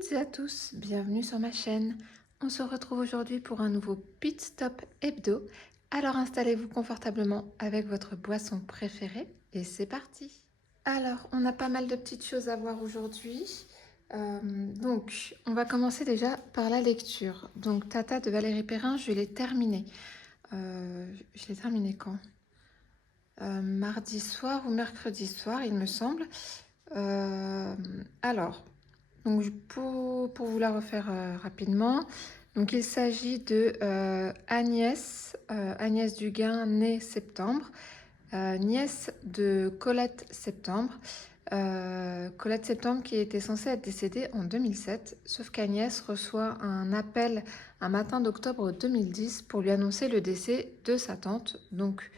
toutes et à tous, bienvenue sur ma chaîne. On se retrouve aujourd'hui pour un nouveau Pit Stop Hebdo. Alors installez-vous confortablement avec votre boisson préférée et c'est parti. Alors, on a pas mal de petites choses à voir aujourd'hui. Donc, on va commencer déjà par la lecture. Donc, Tata de Valérie Perrin, je l'ai terminée. Je l'ai terminée quand mardi soir ou mercredi soir, il me semble. Alors, donc pour vous la refaire rapidement, donc il s'agit de Agnès Duguin, née septembre, nièce de Colette Septembre. Colette Septembre qui était censée être décédée en 2007, sauf qu'Agnès reçoit un appel un matin d'octobre 2010 pour lui annoncer le décès de sa tante. Donc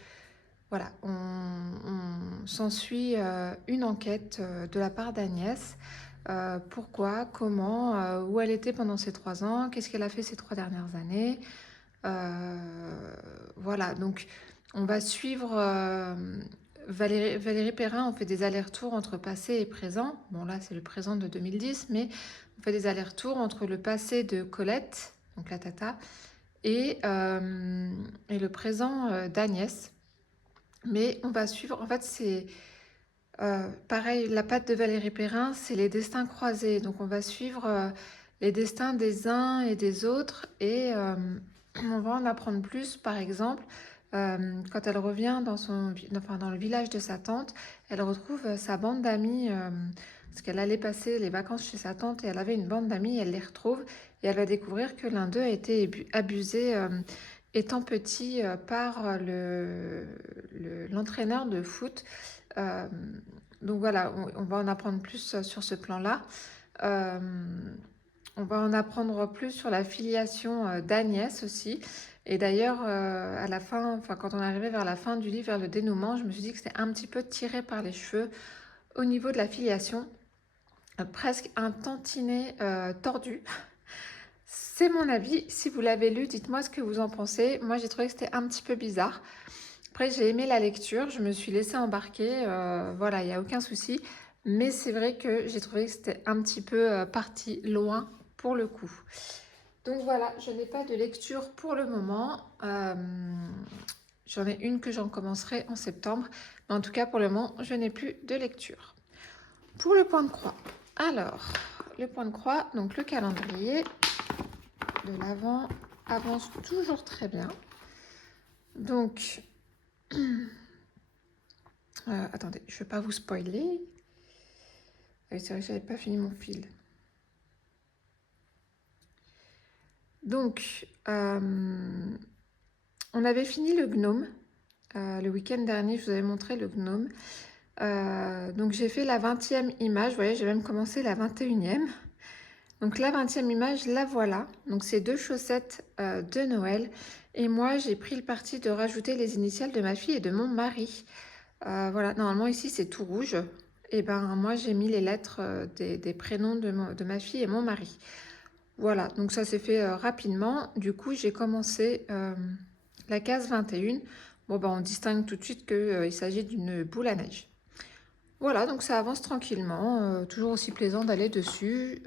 voilà, on s'ensuit une enquête de la part d'Agnès. Pourquoi, comment, où elle était pendant ces 3 ans, qu'est-ce qu'elle a fait ces 3 dernières années. Voilà, donc on va suivre Valérie Perrin. On fait des allers-retours entre passé et présent. Bon, là, c'est le présent de 2010, mais on fait des allers-retours entre le passé de Colette, donc la tata, et le présent d'Agnès. Mais on va suivre, en fait, c'est pareil, la patte de Valérie Perrin, c'est les destins croisés. Donc on va suivre les destins des uns et des autres et on va en apprendre plus. Par exemple, quand elle revient dans le village de sa tante, elle retrouve sa bande d'amis parce qu'elle allait passer les vacances chez sa tante et elle avait une bande d'amis, elle les retrouve et elle va découvrir que l'un d'eux a été abusé étant petit par l'entraîneur de foot. Euh, donc voilà, on va en apprendre plus sur ce plan-là. Euh, on va en apprendre plus sur la filiation d'Agnès aussi. Et d'ailleurs, à la fin, enfin quand on est arrivé vers la fin du livre, vers le dénouement, je me suis dit que c'était un petit peu tiré par les cheveux au niveau de la filiation. Presque un tantinet tordu. C'est mon avis. Si vous l'avez lu, dites-moi ce que vous en pensez. Moi, j'ai trouvé que c'était un petit peu bizarre. Après, j'ai aimé la lecture, je me suis laissée embarquer, voilà, il n'y a aucun souci. Mais c'est vrai que j'ai trouvé que c'était un petit peu parti loin pour le coup. Donc voilà, je n'ai pas de lecture pour le moment. J'en ai une que j'en commencerai en septembre. Mais en tout cas, pour le moment, je n'ai plus de lecture. Pour le point de croix. Alors, le point de croix, donc le calendrier de l'Avent avance toujours très bien. Donc, attendez, je ne vais pas vous spoiler. Ah oui, c'est vrai que j'avais pas fini mon fil. Donc, on avait fini le gnome. Le week-end dernier, je vous avais montré le gnome. Donc, j'ai fait la 20e image. Vous voyez, j'ai même commencé la 21e. Donc, la 20e image, la voilà. Donc, c'est 2 chaussettes de Noël. Et moi, j'ai pris le parti de rajouter les initiales de ma fille et de mon mari. Voilà, normalement, ici, c'est tout rouge. Et ben, moi, j'ai mis les lettres des prénoms de ma fille et mon mari. Voilà, donc ça s'est fait rapidement. Du coup, j'ai commencé la case 21. Bon, ben, on distingue tout de suite qu'il s'agit d'une boule à neige. Voilà, donc ça avance tranquillement. Toujours aussi plaisant d'aller dessus.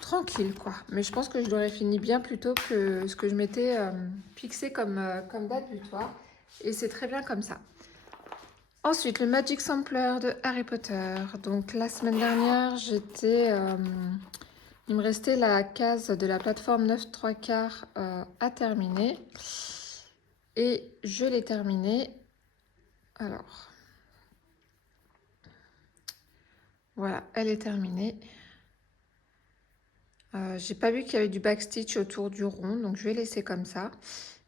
Tranquille, quoi. Mais je pense que je l'aurais fini bien plus tôt que ce que je m'étais fixé comme date butoir. Et c'est très bien comme ça. Ensuite, le Magic Sampler de Harry Potter. Donc, la semaine dernière, il me restait la case de la plateforme 9 3 quarts à terminer. Et je l'ai terminée. Alors, voilà, elle est terminée. J'ai pas vu qu'il y avait du backstitch autour du rond, donc je vais laisser comme ça.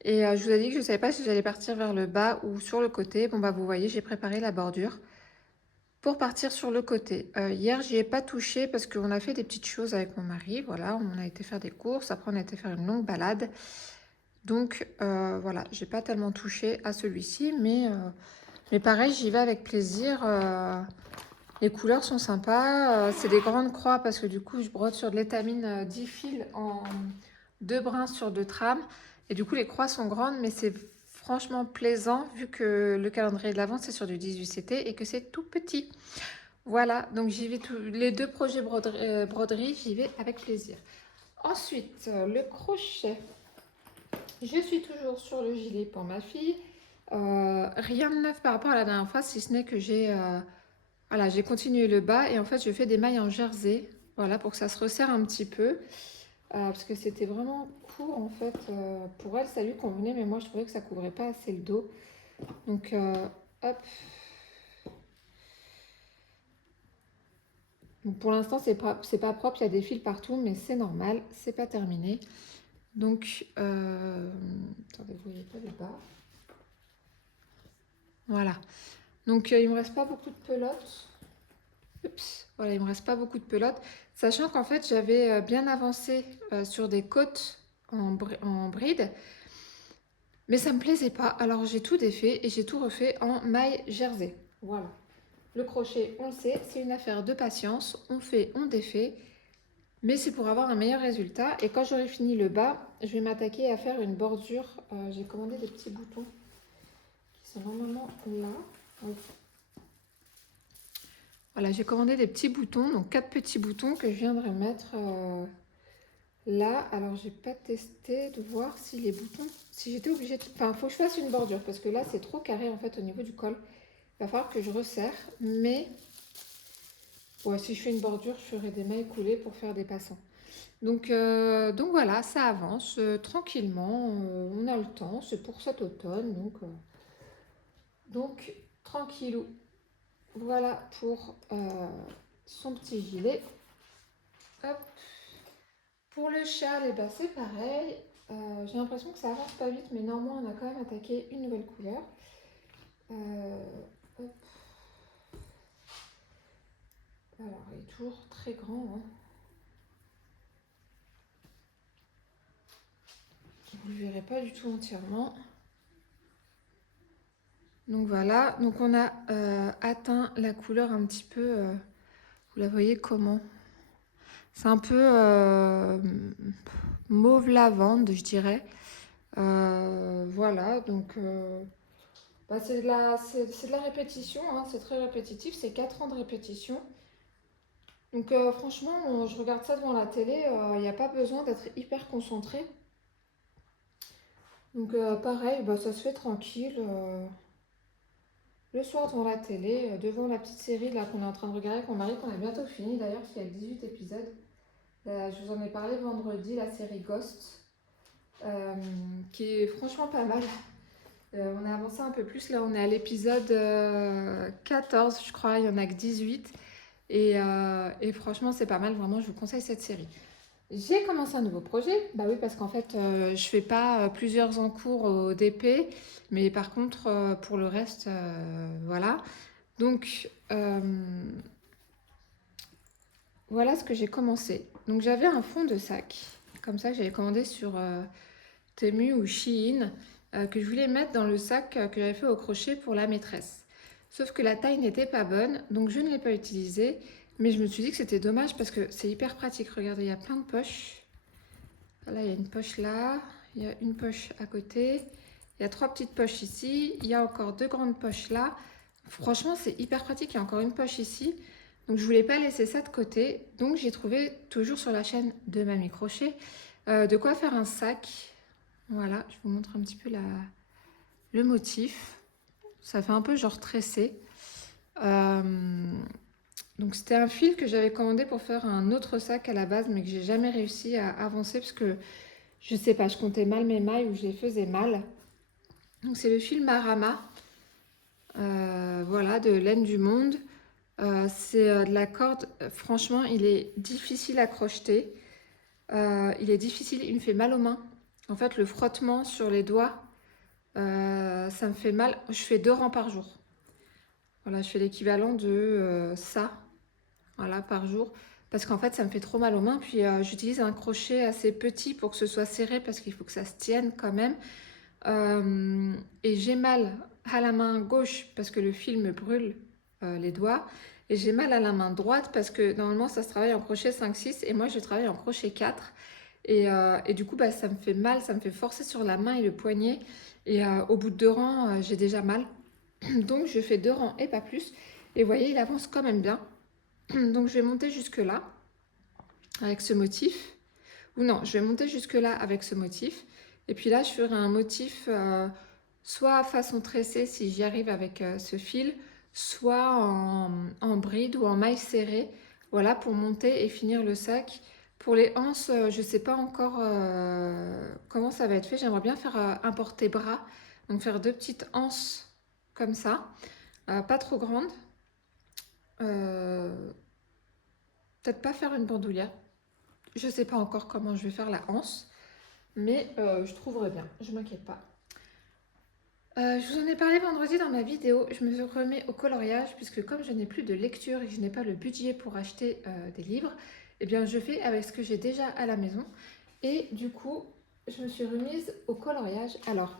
Et je vous ai dit que je ne savais pas si j'allais partir vers le bas ou sur le côté. Bon, bah vous voyez, j'ai préparé la bordure pour partir sur le côté. Hier, j'y ai pas touché parce qu'on a fait des petites choses avec mon mari. Voilà, on a été faire des courses. Après, on a été faire une longue balade. Donc, voilà, j'ai pas tellement touché à celui-ci. Mais pareil, j'y vais avec plaisir. Les couleurs sont sympas. C'est des grandes croix parce que du coup, je brode sur de l'étamine 10 fils en 2 brins sur 2 trames. Et du coup, les croix sont grandes, mais c'est franchement plaisant vu que le calendrier de l'Avent, c'est sur du 18 CT et que c'est tout petit. Voilà, donc j'y vais les deux projets broderie, j'y vais avec plaisir. Ensuite, le crochet. Je suis toujours sur le gilet pour ma fille. Rien de neuf par rapport à la dernière fois, si ce n'est que voilà, j'ai continué le bas et en fait je fais des mailles en jersey, voilà, pour que ça se resserre un petit peu, parce que c'était vraiment court en fait. Pour elle, ça lui convenait, mais moi je trouvais que ça couvrait pas assez le dos. Donc hop. Donc, pour l'instant c'est pas propre, il y a des fils partout, mais c'est normal, c'est pas terminé. Donc attendez, vous voyez pas le bas. Voilà. Donc il me reste pas beaucoup de pelotes. Oups, voilà, il me reste pas beaucoup de pelotes. Sachant qu'en fait, j'avais bien avancé sur des côtes en bride, mais ça me plaisait pas. Alors j'ai tout défait et j'ai tout refait en maille jersey. Voilà. Le crochet, on le sait, c'est une affaire de patience. On fait, on défait, mais c'est pour avoir un meilleur résultat. Et quand j'aurai fini le bas, je vais m'attaquer à faire une bordure. J'ai commandé des petits boutons qui sont normalement là. Oui. Voilà, j'ai commandé des petits boutons, donc 4 petits boutons que je viendrai mettre là. Alors, j'ai pas testé de voir si les boutons, si j'étais obligée de... Enfin, il faut que je fasse une bordure parce que là, c'est trop carré en fait au niveau du col. Il va falloir que je resserre, mais ouais, si je fais une bordure, je ferai des mailles coulées pour faire des passants. Donc voilà, ça avance tranquillement. On a le temps, c'est pour cet automne, donc tranquillou. Voilà pour son petit gilet. Hop. Pour le châle, eh ben, c'est pareil. J'ai l'impression que ça avance pas vite, mais normalement, on a quand même attaqué une nouvelle couleur. Hop. Alors, il est toujours très grand. Hein. Vous ne le verrez pas du tout entièrement. Donc voilà, donc on a atteint la couleur un petit peu, vous la voyez comment? C'est un peu mauve lavande, je dirais. Voilà, donc bah, c'est de la répétition, hein, c'est très répétitif, c'est 4 ans de répétition. Donc franchement, je regarde ça devant la télé, il n'y a pas besoin d'être hyper concentré. Donc pareil, bah, ça se fait tranquille. Le soir devant la télé, devant la petite série là qu'on est en train de regarder avec mon mari, qu'on a bientôt fini d'ailleurs, parce qu'il y a 18 épisodes. Je vous en ai parlé vendredi, la série Ghost, qui est franchement pas mal. On a avancé un peu plus, là on est à l'épisode 14 je crois, il y en a que 18. Et franchement c'est pas mal, vraiment je vous conseille cette série. J'ai commencé un nouveau projet, bah oui parce qu'en fait je fais pas plusieurs en cours au DP, mais par contre pour le reste voilà. Donc voilà ce que j'ai commencé. Donc j'avais un fond de sac, comme ça que j'avais commandé sur Temu ou Shein, que je voulais mettre dans le sac que j'avais fait au crochet pour la maîtresse. Sauf que la taille n'était pas bonne, donc je ne l'ai pas utilisé. Mais je me suis dit que c'était dommage parce que c'est hyper pratique. Regardez, il y a plein de poches. Là, il y a une poche là, il y a une poche à côté, il y a 3 petites poches ici, il y a encore 2 grandes poches là. Franchement, c'est hyper pratique, il y a encore une poche ici. Donc, je voulais pas laisser ça de côté. Donc, j'ai trouvé, toujours sur la chaîne de Mamie Crochet, de quoi faire un sac. Voilà, je vous montre un petit peu le motif. Ça fait un peu genre tressé. Donc c'était un fil que j'avais commandé pour faire un autre sac à la base, mais que j'ai jamais réussi à avancer parce que je sais pas, je comptais mal mes mailles ou je les faisais mal. Donc c'est le fil Marama, voilà, de laine du monde. C'est de la corde, franchement, il est difficile à crocheter. Il est difficile, il me fait mal aux mains. En fait, le frottement sur les doigts, ça me fait mal. Je fais 2 rangs par jour. Voilà, je fais l'équivalent de ça, voilà, par jour. Parce qu'en fait, ça me fait trop mal aux mains. Puis j'utilise un crochet assez petit pour que ce soit serré parce qu'il faut que ça se tienne quand même. Et j'ai mal à la main gauche parce que le fil me brûle les doigts. Et j'ai mal à la main droite parce que normalement, ça se travaille en crochet 5-6 et moi, je travaille en crochet 4. Et du coup, bah, ça me fait mal, ça me fait forcer sur la main et le poignet. Et au bout de 2 rangs, j'ai déjà mal. Donc, je fais 2 rangs et pas plus. Et vous voyez, il avance quand même bien. Donc je vais monter jusque là avec ce motif. Ou non, je vais monter jusque là avec ce motif. Et puis là, je ferai un motif soit façon tressée si j'y arrive avec ce fil, soit en bride ou en maille serrée. Voilà, pour monter et finir le sac. Pour les anses, je ne sais pas encore comment ça va être fait. J'aimerais bien faire un porte-bras. Donc faire deux petites anses comme ça. Pas trop grandes. Peut-être pas faire une bandoulière. Je ne sais pas encore comment je vais faire la anse. Mais je trouverai bien, je m'inquiète pas. Je vous en ai parlé vendredi dans ma vidéo, je me remets au coloriage puisque comme je n'ai plus de lecture et que je n'ai pas le budget pour acheter des livres, eh bien je fais avec ce que j'ai déjà à la maison. Et du coup, je me suis remise au coloriage. Alors,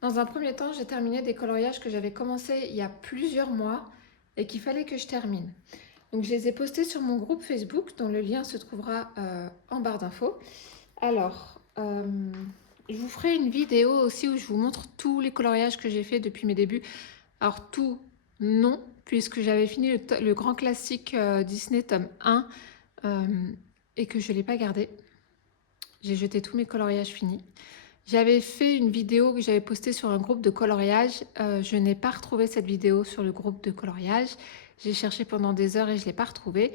dans un premier temps, j'ai terminé des coloriages que j'avais commencé il y a plusieurs mois et qu'il fallait que je termine. Donc je les ai postés sur mon groupe Facebook dont le lien se trouvera en barre d'infos. Alors, je vous ferai une vidéo aussi où je vous montre tous les coloriages que j'ai fait depuis mes débuts. Alors tout, non, puisque j'avais fini le grand classique Disney tome 1 et que je ne l'ai pas gardé. J'ai jeté tous mes coloriages finis. J'avais fait une vidéo que j'avais postée sur un groupe de coloriage. Je n'ai pas retrouvé cette vidéo sur le groupe de coloriage. J'ai cherché pendant des heures et je ne l'ai pas retrouvée.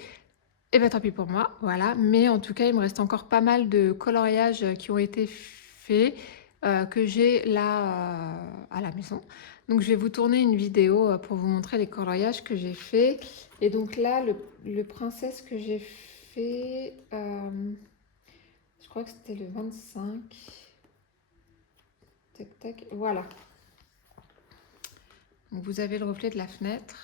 Et bien tant pis pour moi, voilà. Mais en tout cas, il me reste encore pas mal de coloriages qui ont été faits, que j'ai là à la maison. Donc je vais vous tourner une vidéo pour vous montrer les coloriages que j'ai faits. Et donc là, le princesse que j'ai fait, je crois que c'était le 25. Tac, tac, voilà. Donc vous avez le reflet de la fenêtre.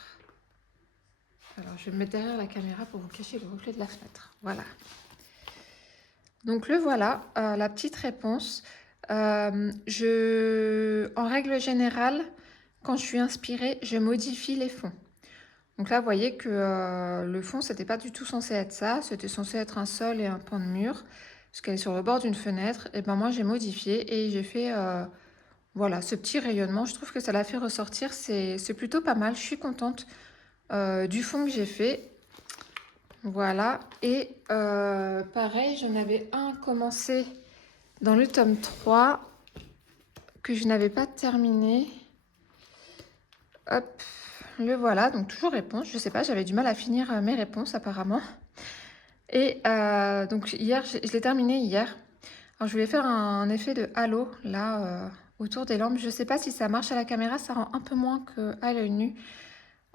Alors je vais me mettre derrière la caméra pour vous cacher le reflet de la fenêtre. Voilà. Donc le voilà, la petite réponse. En règle générale, quand je suis inspirée, je modifie les fonds. Donc là, vous voyez que le fond, c'était pas du tout censé être ça. C'était censé être un sol et un pan de mur, parce qu'elle est sur le bord d'une fenêtre. Et ben moi, j'ai modifié et j'ai fait voilà, ce petit rayonnement. Je trouve que ça l'a fait ressortir. C'est plutôt pas mal. Je suis contente du fond que j'ai fait. Voilà, et pareil, j'en avais un commencé dans le tome 3 que je n'avais pas terminé. Hop, le voilà, donc toujours réponse. Je sais pas, j'avais du mal à finir mes réponses apparemment. Et donc hier, je l'ai terminé hier. Alors je voulais faire un effet de halo là autour des lampes. Je sais pas si ça marche à la caméra, ça rend un peu moins qu'à l'œil nu.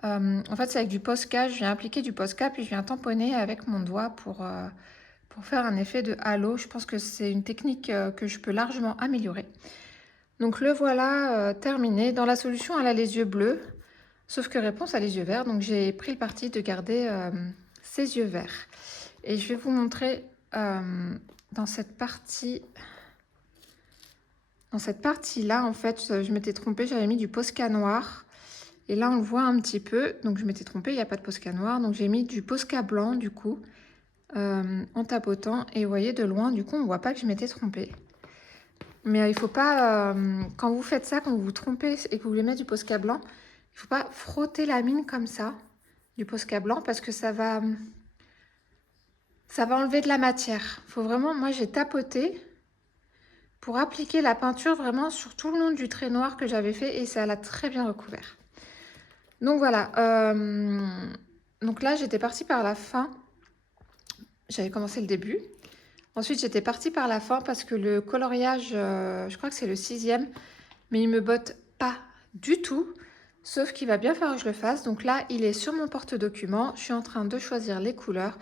En fait, c'est avec du Posca. Je viens appliquer du Posca, puis je viens tamponner avec mon doigt pour faire un effet de halo. Je pense que c'est une technique que je peux largement améliorer. Donc le voilà terminé. Dans la solution, elle a les yeux bleus, sauf que Réponse a les yeux verts. Donc j'ai pris le parti de garder ses yeux verts. Et je vais vous montrer dans cette partie... Dans cette partie-là, en fait, je m'étais trompée, j'avais mis du Posca noir. Et là, on le voit un petit peu. Donc, je m'étais trompée, il n'y a pas de Posca noir. Donc, j'ai mis du Posca blanc, du coup, en tapotant. Et vous voyez, de loin, du coup, on ne voit pas que je m'étais trompée. Mais il ne faut pas, quand vous faites ça, quand vous vous trompez et que vous voulez mettre du Posca blanc, il ne faut pas frotter la mine comme ça, du Posca blanc, parce que ça va enlever de la matière. Il faut vraiment, moi, j'ai tapoté pour appliquer la peinture vraiment sur tout le long du trait noir que j'avais fait et ça l'a très bien recouvert. Donc voilà, donc là j'étais partie par la fin, j'avais commencé le début. Ensuite j'étais partie par la fin parce que le coloriage, je crois que c'est le 6e, mais il me botte pas du tout, sauf qu'il va bien falloir que je le fasse. Donc là il est sur mon porte-document, je suis en train de choisir les couleurs.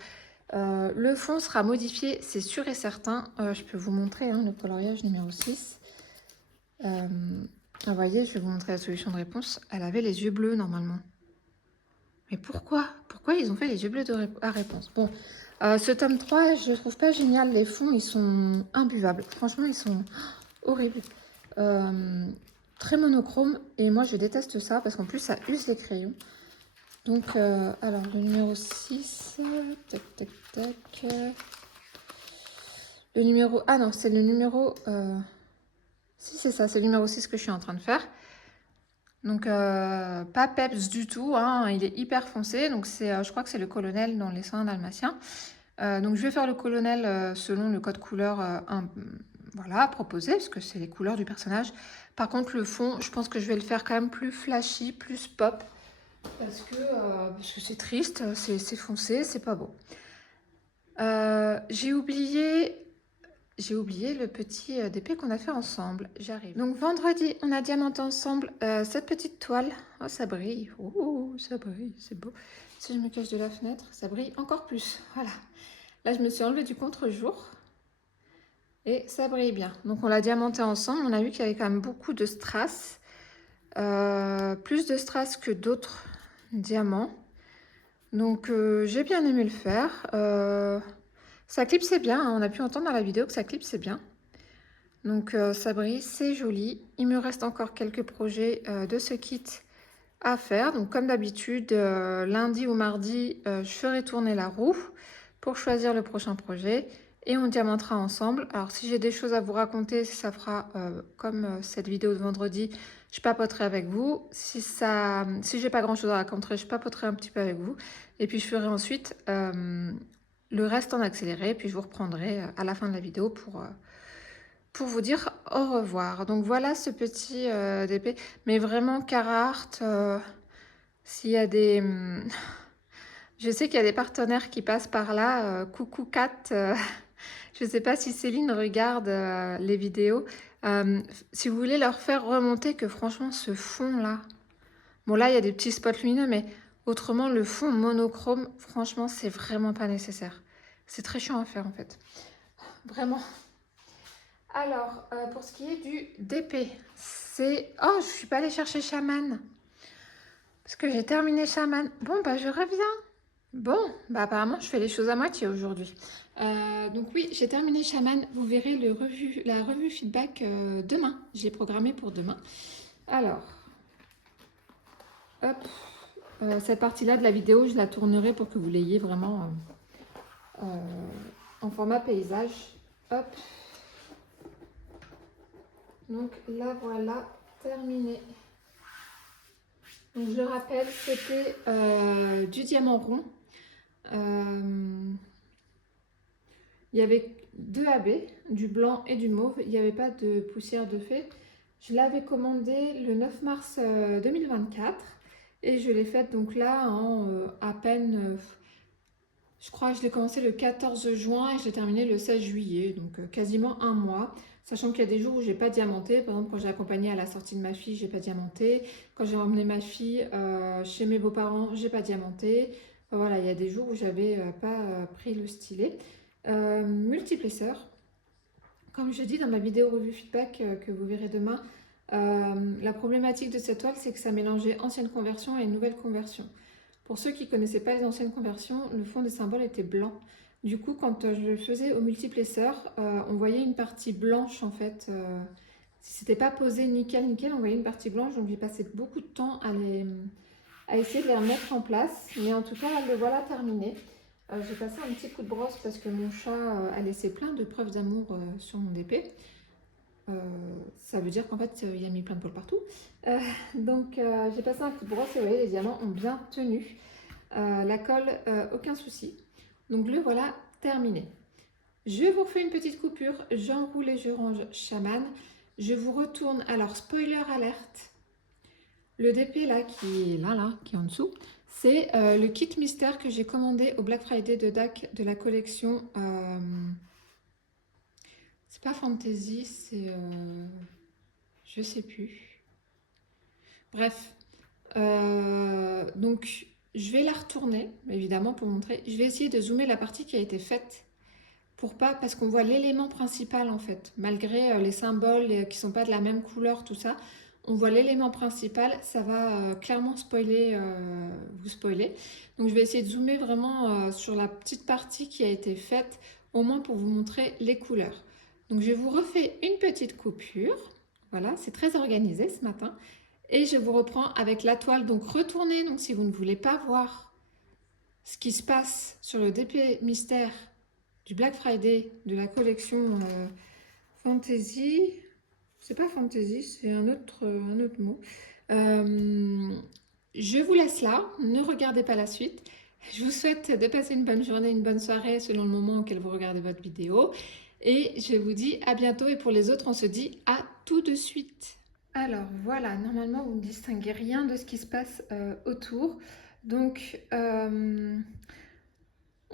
Le fond sera modifié, c'est sûr et certain. Je peux vous montrer hein, le coloriage numéro 6. Vous voyez, je vais vous montrer la solution de réponse. Elle avait les yeux bleus normalement. Mais pourquoi? Pourquoi ils ont fait les yeux bleus à réponse? Bon, ce tome 3, je ne trouve pas génial. Les fonds, ils sont imbuvables. Franchement, ils sont horribles. Très monochrome. Et moi, je déteste ça parce qu'en plus, ça use les crayons. Donc, alors, le numéro 6. Tac, tac, tac. Le numéro... Ah non, c'est le numéro... Si, c'est ça. C'est le numéro 6 que je suis en train de faire. Donc pas peps du tout, hein, il est hyper foncé. Donc je crois que c'est le colonel dans les soins dalmatiens. Donc je vais faire le colonel selon le code couleur voilà, proposé, parce que c'est les couleurs du personnage. Par contre le fond, je pense que je vais le faire quand même plus flashy, plus pop. Parce que c'est triste, c'est foncé, c'est pas beau. J'ai oublié le petit DP qu'on a fait ensemble. J'arrive. Donc vendredi, on a diamanté ensemble cette petite toile. Oh, ça brille. Oh, ça brille, c'est beau. Si je me cache de la fenêtre, ça brille encore plus. Voilà. Là, je me suis enlevée du contre-jour. Et ça brille bien. Donc on l'a diamanté ensemble. On a vu qu'il y avait quand même beaucoup de strass. Plus de strass que d'autres diamants. Donc j'ai bien aimé le faire. Ça clipsait bien, hein. On a pu entendre dans la vidéo que ça clipsait bien. Donc ça brille, c'est joli. Il me reste encore quelques projets de ce kit à faire. Donc comme d'habitude, lundi ou mardi, je ferai tourner la roue pour choisir le prochain projet. Et on diamantera ensemble. Alors si j'ai des choses à vous raconter, ça fera comme cette vidéo de vendredi. Je papoterai avec vous. Si j'ai pas grand chose à raconter, je papoterai un petit peu avec vous. Et puis je ferai ensuite le reste en accéléré. Puis je vous reprendrai à la fin de la vidéo pour vous dire au revoir. Donc voilà ce petit DP. Mais vraiment Carhartt, s'il y a des... je sais qu'il y a des partenaires qui passent par là. Coucou Kat. Je ne sais pas si Céline regarde les vidéos. Si vous voulez leur faire remonter que franchement ce fond là... Bon là il y a des petits spots lumineux mais autrement le fond monochrome franchement c'est vraiment pas nécessaire. C'est très chiant à faire en fait. Vraiment. Alors pour ce qui est du DP, c'est... Oh je suis pas allée chercher Shaman. Parce que j'ai terminé Shaman. Bon bah je reviens. Bon, bah apparemment je fais les choses à moitié aujourd'hui. Donc oui, j'ai terminé Shaman. Vous verrez la revue feedback demain. Je l'ai programmée pour demain. Alors, hop, cette partie-là de la vidéo, je la tournerai pour que vous l'ayez vraiment en format paysage. Hop. Donc là, voilà, terminé. Donc je le rappelle, c'était du diamant rond. Il y avait 2 AB, du blanc et du mauve. Il n'y avait pas de poussière de fée. Je l'avais commandé le 9 mars 2024 et je l'ai faite donc là en à peine, je crois que je l'ai commencé le 14 juin et je l'ai terminé le 16 juillet, donc quasiment un mois. Sachant qu'il y a des jours où j'ai pas diamanté, par exemple quand j'ai accompagné à la sortie de ma fille, j'ai pas diamanté. Quand j'ai emmené ma fille chez mes beaux-parents, j'ai pas diamanté. Enfin, voilà, il y a des jours où j'avais pas pris le stylet. Multiplesseur. Comme je dis dans ma vidéo revue feedback que vous verrez demain, la problématique de cette toile, c'est que ça mélangeait ancienne conversion et nouvelle conversion. Pour ceux qui ne connaissaient pas les anciennes conversions, le fond des symboles était blanc. Du coup, quand je le faisais au multiplesseur, on voyait une partie blanche en fait. Si c'était pas posé nickel, nickel, on voyait une partie blanche. Donc j'ai passé beaucoup de temps à essayer de les remettre en place. Mais en tout cas, le voilà terminé. J'ai passé un petit coup de brosse parce que mon chat a laissé plein de preuves d'amour sur mon DP. Ça veut dire qu'en fait, il a mis plein de poils partout. Donc, j'ai passé un coup de brosse et vous voyez, les diamants ont bien tenu. La colle, aucun souci. Donc, le voilà terminé. Je vous refais une petite coupure. J'enroule et je range Shaman. Je vous retourne. Alors, spoiler alerte. Le DP là, qui est en dessous, c'est le kit mystère que j'ai commandé au Black Friday de DAC de la collection... c'est pas Fantasy, c'est... je sais plus. Bref. Donc, je vais la retourner, évidemment, pour montrer. Je vais essayer de zoomer la partie qui a été faite. Pour pas, parce qu'on voit l'élément principal, en fait. Malgré les symboles qui sont pas de la même couleur, tout ça. On voit l'élément principal. Ça va clairement spoiler, vous spoiler. Donc, je vais essayer de zoomer vraiment sur la petite partie qui a été faite. Au moins pour vous montrer les couleurs. Donc, je vous refais une petite coupure. Voilà, c'est très organisé ce matin. Et je vous reprends avec la toile. Donc retournez, donc si vous ne voulez pas voir ce qui se passe sur le DP mystère du Black Friday de la collection Fantasy. C'est pas Fantasy, c'est un autre mot. Je vous laisse là, ne regardez pas la suite. Je vous souhaite de passer une bonne journée, une bonne soirée selon le moment auquel vous regardez votre vidéo. Et je vous dis à bientôt et pour les autres, on se dit à tout de suite. Alors voilà, normalement vous ne distinguez rien de ce qui se passe autour. Donc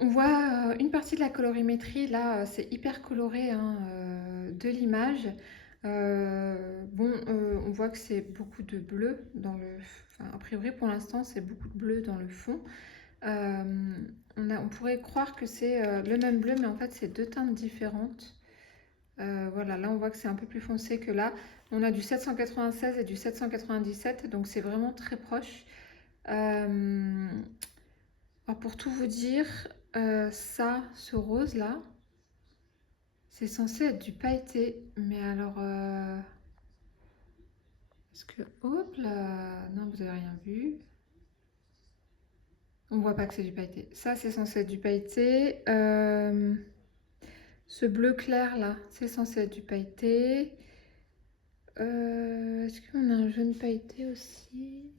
on voit une partie de la colorimétrie, là c'est hyper coloré hein, de l'image. On voit que c'est beaucoup de bleu dans le... Enfin, a priori pour l'instant c'est beaucoup de bleu dans le fond. On pourrait croire que c'est le même bleu mais en fait c'est deux teintes différentes. Voilà, là on voit que c'est un peu plus foncé que là. On a du 796 et du 797, donc c'est vraiment très proche. Alors pour tout vous dire, ce rose là, c'est censé être du pailleté, mais alors... Est-ce que... Hop là... Non, vous avez rien vu. On voit pas que c'est du pailleté. Ça, c'est censé être du pailleté. Ce bleu clair là, c'est censé être du pailleté. Est-ce qu'on a un jaune pailleté aussi?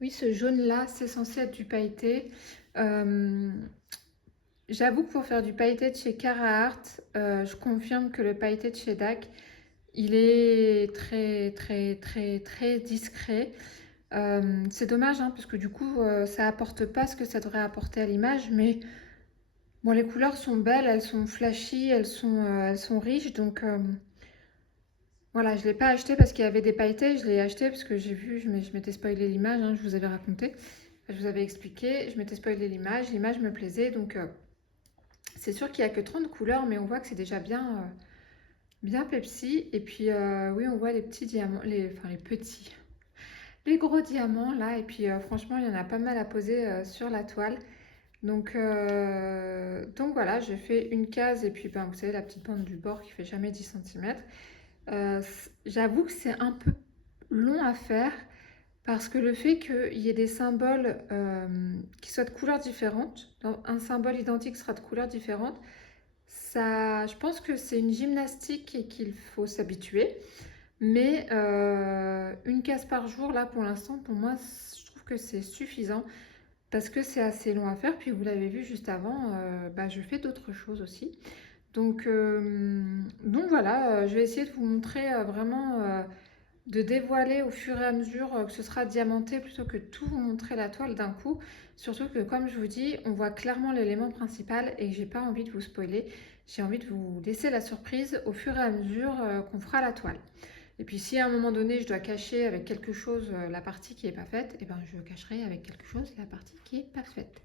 Oui, ce jaune là, c'est censé être du pailleté. J'avoue que pour faire du pailleté de chez Carhartt, je confirme que le pailleté de chez DAC, il est très discret. C'est dommage, hein, parce que du coup, ça apporte pas ce que ça devrait apporter à l'image, mais bon, les couleurs sont belles, elles sont flashy, elles sont riches, donc voilà, je ne l'ai pas acheté parce qu'il y avait des pailletés, je l'ai acheté parce que j'ai vu, je m'étais spoilé l'image, hein, je vous avais raconté, je vous avais expliqué, je m'étais spoilé l'image me plaisait, donc c'est sûr qu'il n'y a que 30 couleurs, mais on voit que c'est déjà bien Pepsi, et puis oui, on voit les petits diamants, enfin les petits, les gros diamants là, et puis franchement, il y en a pas mal à poser sur la toile. Donc voilà, j'ai fait une case et puis ben, vous savez la petite bande du bord qui fait jamais 10 cm. J'avoue que c'est un peu long à faire parce que le fait qu'il y ait des symboles qui soient de couleurs différentes, un symbole identique sera de couleurs différentes, ça, je pense que c'est une gymnastique et qu'il faut s'habituer. Mais une case par jour, là pour l'instant, pour moi, je trouve que c'est suffisant. Parce que c'est assez long à faire, puis vous l'avez vu juste avant, je fais d'autres choses aussi. Donc voilà, je vais essayer de vous montrer vraiment, de dévoiler au fur et à mesure que ce sera diamanté plutôt que de tout vous montrer la toile d'un coup. Surtout que comme je vous dis, on voit clairement l'élément principal et j'ai pas envie de vous spoiler. J'ai envie de vous laisser la surprise au fur et à mesure qu'on fera la toile. Et puis si à un moment donné je dois cacher avec quelque chose la partie qui n'est pas faite, et ben je cacherai avec quelque chose la partie qui n'est pas faite.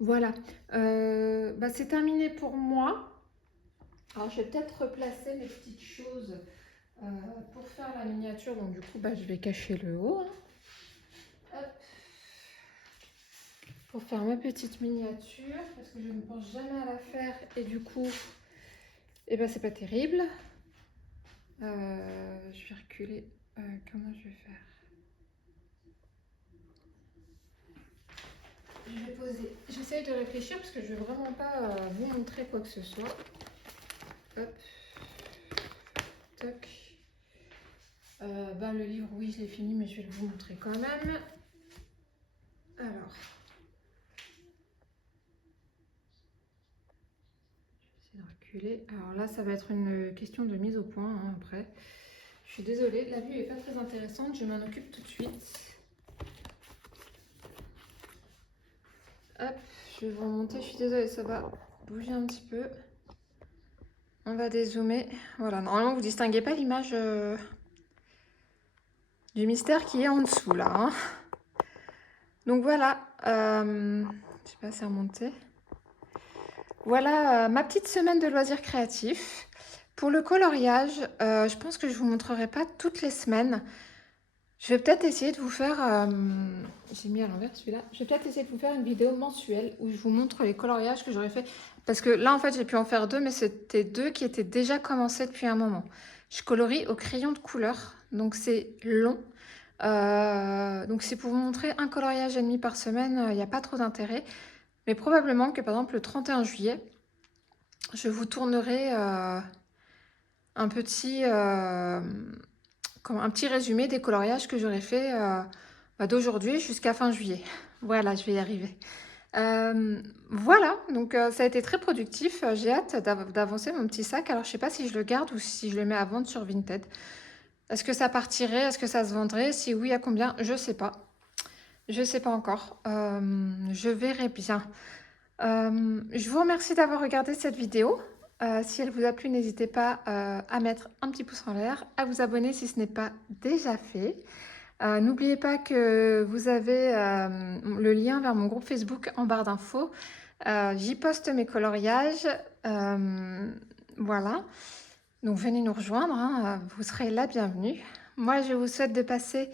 Voilà, c'est terminé pour moi. Alors je vais peut-être replacer mes petites choses pour faire la miniature. Donc du coup je vais cacher le haut. Hein. Hop. Pour faire ma petite miniature, parce que je ne pense jamais à la faire et du coup, c'est pas terrible. Je vais reculer. Comment je vais faire? Je vais poser. J'essaye de réfléchir parce que je ne veux vraiment pas vous montrer quoi que ce soit. Hop. Toc. Le livre, oui, je l'ai fini, mais je vais vous montrer quand même. Alors. Je vais essayer de reculer. Alors là, ça va être une question de mise au point hein, après. Je suis désolée, la vue n'est pas très intéressante. Je m'en occupe tout de suite. Hop, je vais vous remonter. Je suis désolée, ça va bouger un petit peu. On va dézoomer. Voilà, normalement, vous ne distinguez pas l'image du mystère qui est en dessous, là. Hein. Donc voilà, je sais pas si c'est remonté. Voilà ma petite semaine de loisirs créatifs. Pour le coloriage, je pense que je ne vous montrerai pas toutes les semaines. Je vais peut-être essayer de vous faire... J'ai mis à l'envers celui-là. Je vais peut-être essayer de vous faire une vidéo mensuelle où je vous montre les coloriages que j'aurais fait. Parce que là, en fait, j'ai pu en faire deux, mais c'était deux qui étaient déjà commencés depuis un moment. Je colorie au crayon de couleur, donc c'est long. Donc c'est pour vous montrer un coloriage et demi par semaine, il n'y a pas trop d'intérêt. Mais probablement que, par exemple, le 31 juillet, je vous tournerai un petit comme un petit résumé des coloriages que j'aurais fait d'aujourd'hui jusqu'à fin juillet. Voilà, je vais y arriver. Voilà, donc ça a été très productif. J'ai hâte d'avancer mon petit sac. Alors, je sais pas si je le garde ou si je le mets à vendre sur Vinted. Est-ce que ça partirait? Est-ce que ça se vendrait? Si oui, à combien? Je sais pas. Je sais pas encore. Je verrai bien. Je vous remercie d'avoir regardé cette vidéo. Si elle vous a plu, n'hésitez pas à mettre un petit pouce en l'air, à vous abonner si ce n'est pas déjà fait. N'oubliez pas que vous avez le lien vers mon groupe Facebook en barre d'infos. J'y poste mes coloriages. Voilà. Donc venez nous rejoindre, hein, vous serez la bienvenue. Moi, je vous souhaite de passer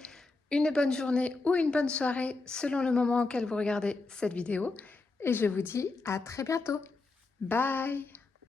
une bonne journée ou une bonne soirée selon le moment auquel vous regardez cette vidéo. Et je vous dis à très bientôt. Bye!